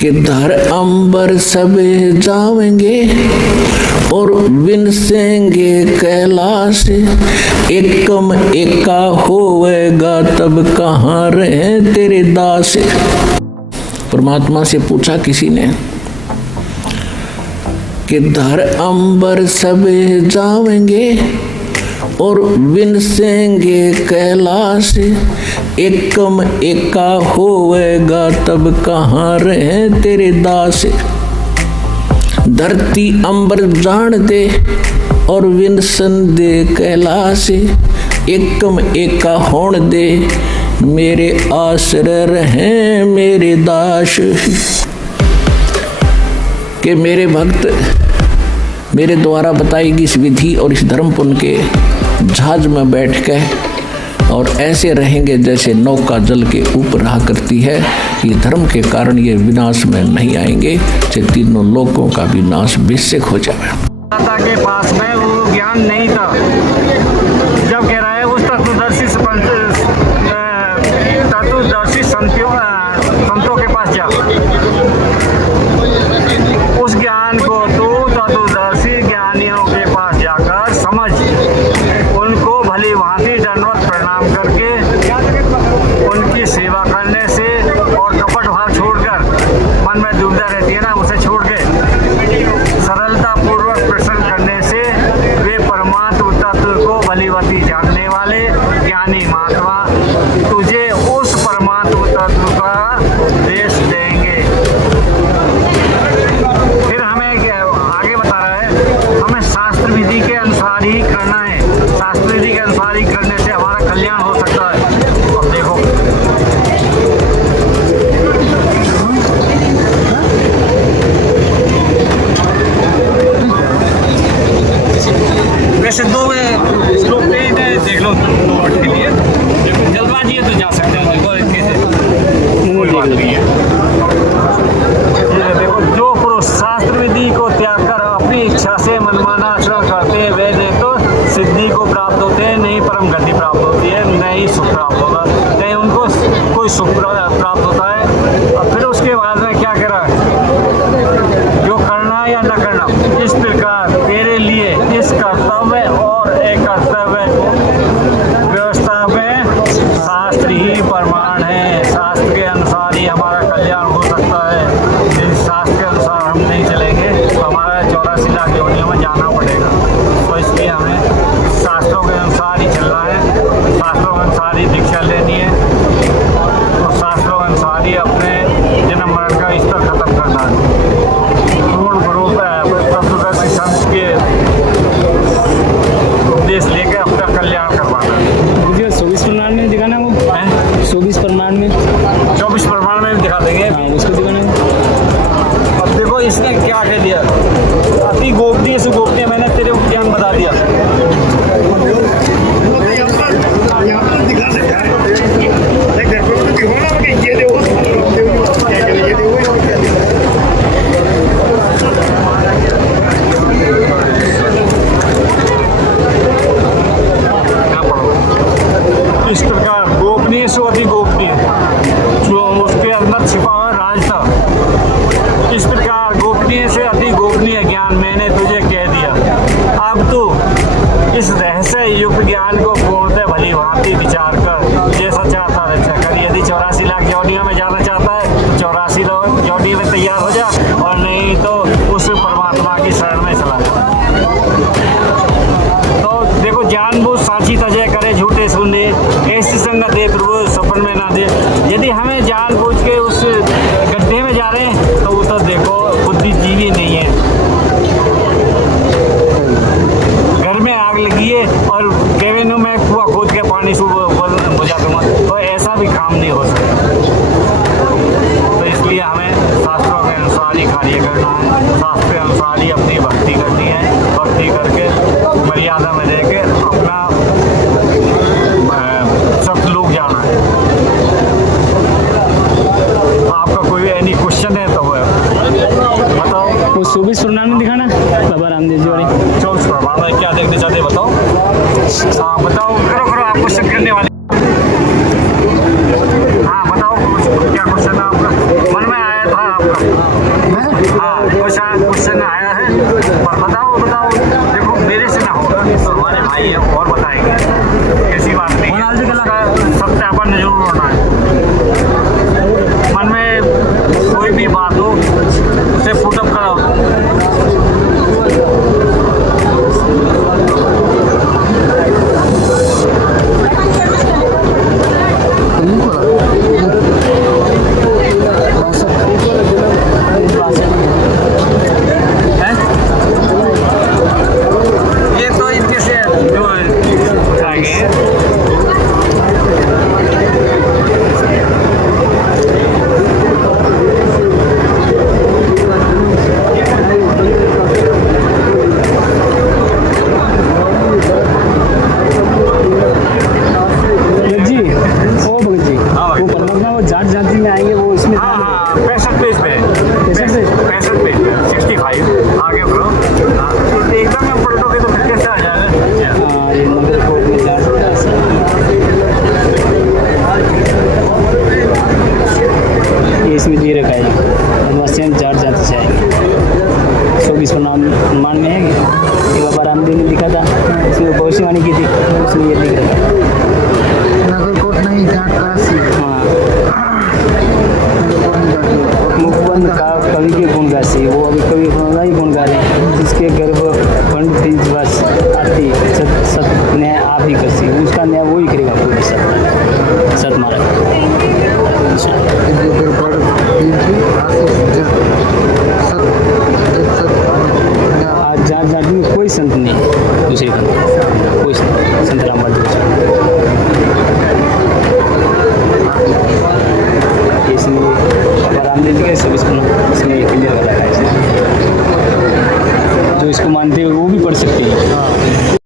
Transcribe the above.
कि धर अंबर सबे जावेंगे और विनसेंगे कैलाश, एकम एका होवेगा तब कहाँ रहे तेरे दास। परमात्मा से पूछा किसी ने कि धर अंबर सबे जावेंगे और विनसेंगे कैलाश, एकम एका होवेगा तब कहाँ रहे तेरे दास। धरती अंबर जान दे और विनसन दे कैलाश, एकम एका होण दे मेरे आश्रय रहे मेरे दास। कि मेरे भक्त मेरे द्वारा बताई गई इस विधि और इस धर्म पुण्य के जहाज में बैठ के और ऐसे रहेंगे जैसे नौका जल के ऊपर रहा करती है। ये धर्म के कारण ये विनाश में नहीं आएंगे, चाहे तीनों लोकों का भी नाश बेशक हो जाए। माता के पास में वो ज्ञान नहीं था, जब कह रहा है उस तत्वदर्शी संतों के पास जा, उस ज्ञान को तो तत्वदर्शी ज्ञानियों के पास जाकर समझ, उनको भली भांति दंडवत प्रणाम करके उनकी सेवा करने से और कपट भाव छोड़कर, मन में दुविधा रहती है ना, उसे छोड़ के सरलता पूर्वक प्रश्न करने से वे परमात्म तत्व को भलीभांति जानने वाले ज्ञानी महात्मा तुझे उस परमात्म तत्व का देश देंगे। फिर हमें आगे बता रहा है, हमें शास्त्र विधि के अनुसार ही करना है, शास्त्र विधि के अनुसार ही करने से हमारा कल्याण हो सकता है। अब देखो वैसे दो श्लोक देख लो के लिए, जल्दबाजी है तो जा सकते हैं, देखो कैसे कोई बात नहीं है। देखो जो पुरुष शास्त्र विधि को त्याग कर अपनी इच्छा से मनमाना आचरण करते हैं वे नहीं तो सिद्धि को प्राप्त होते हैं, नहीं परम गति प्राप्त होती है, नहीं सुख प्राप्त होगा, नहीं उनको कोई सुख प्राप्त होता है। और फिर उसके बाद में क्या कह रहा है, जो करना या न करना, इस प्रकार तेरे लिए इस कर्तव्य और एक कर्तव्य व्यवस्था में शास्त्र ही प्रमाण है। शास्त्र के अनुसार ही हमारा कल्याण हो सकता है। यदि शास्त्र के अनुसार हम नहीं चलेंगे तो हमारा 84 लाख योनियों में जाना पड़ेगा। तो इसलिए हमें शास्त्रों के अनुसार ही चलना है, शास्त्रों के अनुसार ही दीक्षा लेनी है, तो शास्त्रों के अनुसार ही अपने जन्म मरण का स्तर खत्म करना है। पूर्ण गुरु तत्वदर्शी संत के उपदेश लेकर अपना कल्याण करवाना है। 24 प्रमाण में दिखाना, वो 24 प्रमाण में 24 प्रमाण में दिखा देंगे। हाँ, उसको दिखाना। अब देखो इसने क्या कह दिया, अति गोपनीय सुगोपनीय, मैंने तेरे को ज्ञान बता दिया। इस प्रकार गोपनीय सो अति गोपनीय, जो उसके अंदर छिपा हुआ राज था, इस प्रकार गोपनीय से अति गोपनीय ज्ञान मैंने तुझे कह दिया। अब तू इस रहस्य युक्त ज्ञान को पूर्णतः भली भांति विचार कर, जैसा चाहता वैसा कर। यदि 84 लाख योनियों में जाना चाहता है तो 84 योनि में तैयार हो जा, और नहीं तो उस परमात्मा की शरण में चला जा। तो देखो जानबूझ साची तजय करे झूठे सुने, ऐसी संगत दे प्रभु सपन में ना दे। यदि हमें जानबूझ के उस गड्ढे में जा रहे हैं तो वो तो देखो बुद्धिजीवी नहीं है। घर में आग लगी है और केविन में कुआं खोद के पानी बुझा दूंगा, तो ऐसा भी काम नहीं हो सकता। तो इसलिए हमें शास्त्रों के अनुसार ही कार्य करना है, शास्त्र के अनुसार ही अपनी भक्ति करनी है। भक्ति करके मर्यादा में रह के अपना सतलोक जाना है। आपका कोई एनी क्वेश्चन है तो बताओ। वो 24 प्रमाण में दिखाना बाबा रामदेव जी वाले। 24 प्रमाण में क्या देखने चाहते बताओ। हाँ बताओ, करो आप क्वेश्चन करने वाले। हाँ बताओ क्या क्वेश्चन है आपका, मन में आया था आपका। में आया है। पर बताओ बताओ, देखो मेरे से ना होगा तो हमारे भाई है और बताएंगे, ऐसी बात नहीं है। सत्यापन जरूर होना है। मन में कोई भी बात हो उसे फुटअप करो। ये तो इनके से जो बताएंगे। भगत जी, ओ भगत जी, भाई। वो परमात्मा वो जाट जाति में आएंगे, वो इसमें हाँ हाँ 65 पेज पे 65 पेज 65 आगे बढ़ो। हाँ, एकदम में पलटोगे तो फिर कैसे आ जाएगा। हाँ, ये नगर कोर्ट में जाट ये इसमें दे रखा है, बदमाशियाँ जाट जाति से आएंगे। 24 प्रमाण में है कि बाबा रामदेव ने लिखा था, इसमें भविष्यवाणी की थी, उसमें ये लिख रखा है। नगर कोट नहीं, जाट काशी। हाँ, मुखबंद का कवि के गुण गासी, वो अभी कवि अपना ही गुण गा रहे हैं। जिसके गर्भ खंड थी बस आती सत न्याय आप ही करती, उसका न्याय वो ही करेगा पूरी सत मारा। आज जाट जाति में कोई संत नहीं है, दूसरी बात कोई संत रामबाण इसमें बाबा रामदेव जी का 24 प्रमाण इसमें क्लियर हो रहा है। जो इसको मानते हैं वो भी पढ़ सकते हैं।